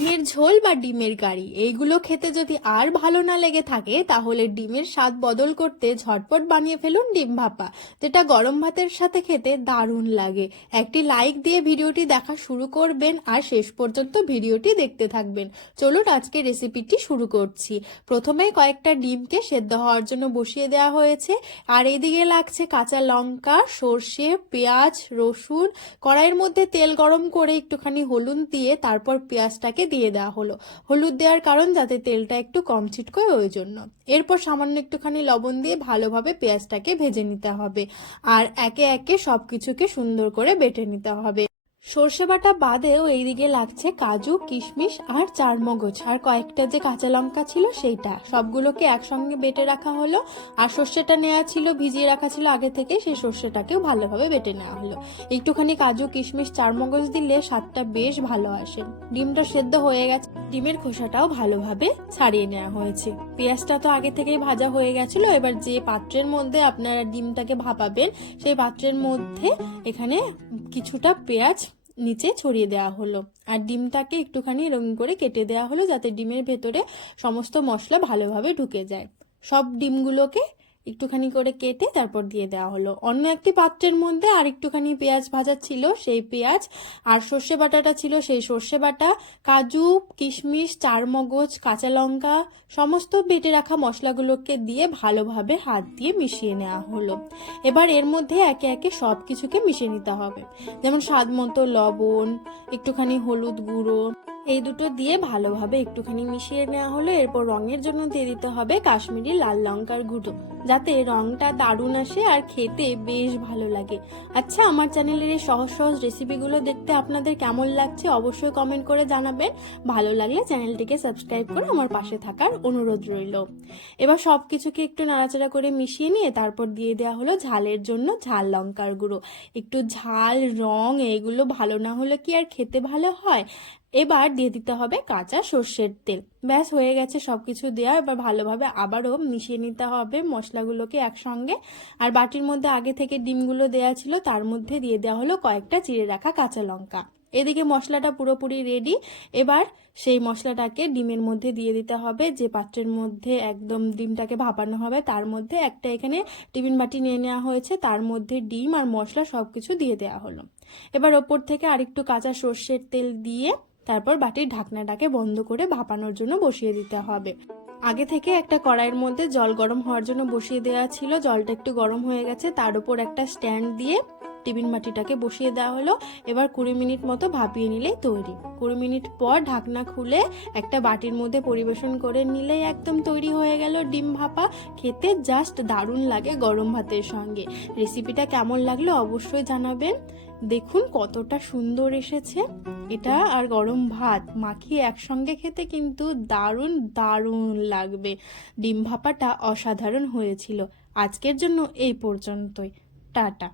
ডিমের ঝোল বা ডিমের কারি এইগুলো খেতে যদি আর ভালো না লেগে থাকে, তাহলে ডিমের স্বাদ বদল করতে ঝটপট বানিয়ে ফেলুন ডিম ভাপা, যেটা গরম ভাতের সাথে খেতে দারুণ লাগে। একটি লাইক দিয়ে ভিডিওটি দেখা শুরু করবেন আর শেষ পর্যন্ত ভিডিওটি দেখতে থাকবেন। চলুন আজকে রেসিপিটি শুরু করছি। প্রথমে কয়েকটা ডিমকে সেদ্ধ হওয়ার জন্য বসিয়ে দেওয়া হয়েছে। আর এইদিকে লাগছে কাঁচা লঙ্কা, সর্ষে, পেঁয়াজ, রসুন। কড়াইয়ের মধ্যে তেল গরম করে একটুখানি হলুদ দিয়ে তারপর পেঁয়াজটাকে দিয়ে দেওয়া হলো। হলুদ দেওয়ার কারণ যাতে তেলটা একটু কম ছিটকোয় ওই জন্য। এরপর সামান্য একটুখানি লবণ দিয়ে ভালোভাবে পেঁয়াজটাকে ভেজে নিতে হবে। আর একে একে সব কিছুকে সুন্দর করে বেটে নিতে হবে। সর্ষে বাটা বাদেও এইদিকে লাগছে কাজু, কিশমিশ আর চারমগজ। আর কয়েকটা যে কাঁচা লঙ্কা ছিল সেইটা। সবগুলোকে একসঙ্গে বেটে রাখা হলো। আর সর্ষেটা নেওয়া ছিল, ভিজিয়ে রাখা ছিল আগে থেকে, সেই সর্ষেটাকেও ভালোভাবে বেটে নেওয়া হলো। একটুখানি কাজু, কিশমিশ, চারমগজ দিলে স্বাদটা বেশ ভালো আসে। ডিমটা সেদ্ধ হয়ে গেছে। ডিমের খোসাটাও ভালোভাবে ছাড়িয়ে নেওয়া হয়েছে। পেঁয়াজটা তো আগে থেকেই ভাজা হয়ে গেছিল। এবার যে পাত্রের মধ্যে আপনারা ডিমটাকে ভাপাবেন, সেই পাত্রের মধ্যে এখানে কিছুটা পেঁয়াজ নিচে ছড়িয়ে দেওয়া হলো। আর ডিমটাকে একটুখানি রঙিন করে কেটে দেওয়া হলো যাতে ডিমের ভেতরে সমস্ত মশলা ভালোভাবে ঢুকে যায়। সব ডিমগুলোকে একটুখানি করে কেটে তারপর দিয়ে দেওয়া হলো। অন্য একটি পাত্রের মধ্যে আর একটুখানি পেঁয়াজ ভাজা ছিল, সেই পেঁয়াজ আর সর্ষে বাটাটা ছিল, সেই সর্ষে বাটা, কাজু, কিশমিশ, চারমগজ, কাঁচা লঙ্কা, সমস্ত বেটে রাখা মশলাগুলোকে দিয়ে ভালোভাবে হাত দিয়ে মিশিয়ে নেওয়া হলো। এবার এর মধ্যে একে একে সব কিছুকে মিশিয়ে নিতে হবে। যেমন স্বাদ মতো লবণ, একটুখানি হলুদ গুঁড়ো, এই দুটো দিয়ে ভালোভাবে একটুখানি মিশিয়ে নেওয়া হলো। এরপর রঙের জন্য দিয়ে দিতে হবে কাশ্মীরি লাল লঙ্কার গুঁড়ো। যাতে রংটা দারুণ আসে আর খেতে বেশ ভালো লাগে। আচ্ছা আমার চ্যানেলের এই সহজ সহজ রেসিপিগুলো দেখতে আপনাদের কেমন লাগছে অবশ্যই কমেন্ট করে জানাবেন। ভালো লাগলে চ্যানেলটিকে সাবস্ক্রাইব করে আমার পাশে থাকার অনুরোধ রইল। এবার সব কিছুকে একটু নাড়াচাড়া করে মিশিয়ে নিয়ে তারপর দিয়ে দেওয়া হলো ঝালের জন্য ঝাল লঙ্কার গুঁড়ো। একটু ঝাল, রং, এগুলো ভালো না হলে কি আর খেতে ভালো হয়? এবার দিয়ে দিতে হবে কাঁচা সর্ষের তেল। ব্যাস, হয়ে গেছে সবকিছু দেওয়া। এবার ভালোভাবে আবারও মিশিয়ে নিতে হবে মশলাগুলোকে একসঙ্গে। আর বাটির মধ্যে আগে থেকে ডিমগুলো দেওয়া ছিল, তার মধ্যে দিয়ে দেওয়া হলো কয়েকটা চিড়ে রাখা কাঁচা লঙ্কা। এদিকে মশলাটা পুরোপুরি রেডি এবার সেই মশলাটাকে ডিমের মধ্যে দিয়ে দিতে হবে। যে পাত্রের মধ্যে একদম ডিমটাকে ভাপানো হবে, তার মধ্যে একটা এখানে টিফিন বাটি নিয়ে নেওয়া হয়েছে। তার মধ্যে ডিম আর মশলা সবকিছু দিয়ে দেওয়া হলো। এবার ওপর থেকে আরেকটু কাঁচা সর্ষের তেল দিয়ে তারপর বাটির ঢাকনাটাকে বন্ধ করে ভাপানোর জন্য বসিয়ে দিতে হবে। আগে থেকে একটা কড়াইয়ের মধ্যে জল গরম হওয়ার জন্য বসিয়ে দেওয়া ছিল। জলটা একটু গরম হয়ে গেছে। তার উপর একটা স্ট্যান্ড দিয়ে টিফিন বাটিটাকে বসিয়ে দেওয়া হলো। এবার কুড়ি মিনিট মতো ভাপিয়ে নিলেই তৈরি। কুড়ি মিনিট পর ঢাকনা খুলে একটা বাটির মধ্যে পরিবেশন করে নিলেই একদম তৈরি হয়ে গেল ডিম ভাপা। খেতে জাস্ট দারুণ লাগে গরম ভাতের সঙ্গে। রেসিপিটা কেমন লাগল অবশ্যই জানাবেন। দেখুন কতটা সুন্দর এসেছে। এটা আর গরম ভাত মাখিয়ে একসঙ্গে খেতে কিন্তু দারুণ দারুণ লাগবে। ডিম ভাপাটা অসাধারণ হয়েছিল। আজকের জন্য এই পর্যন্তই। টাটা।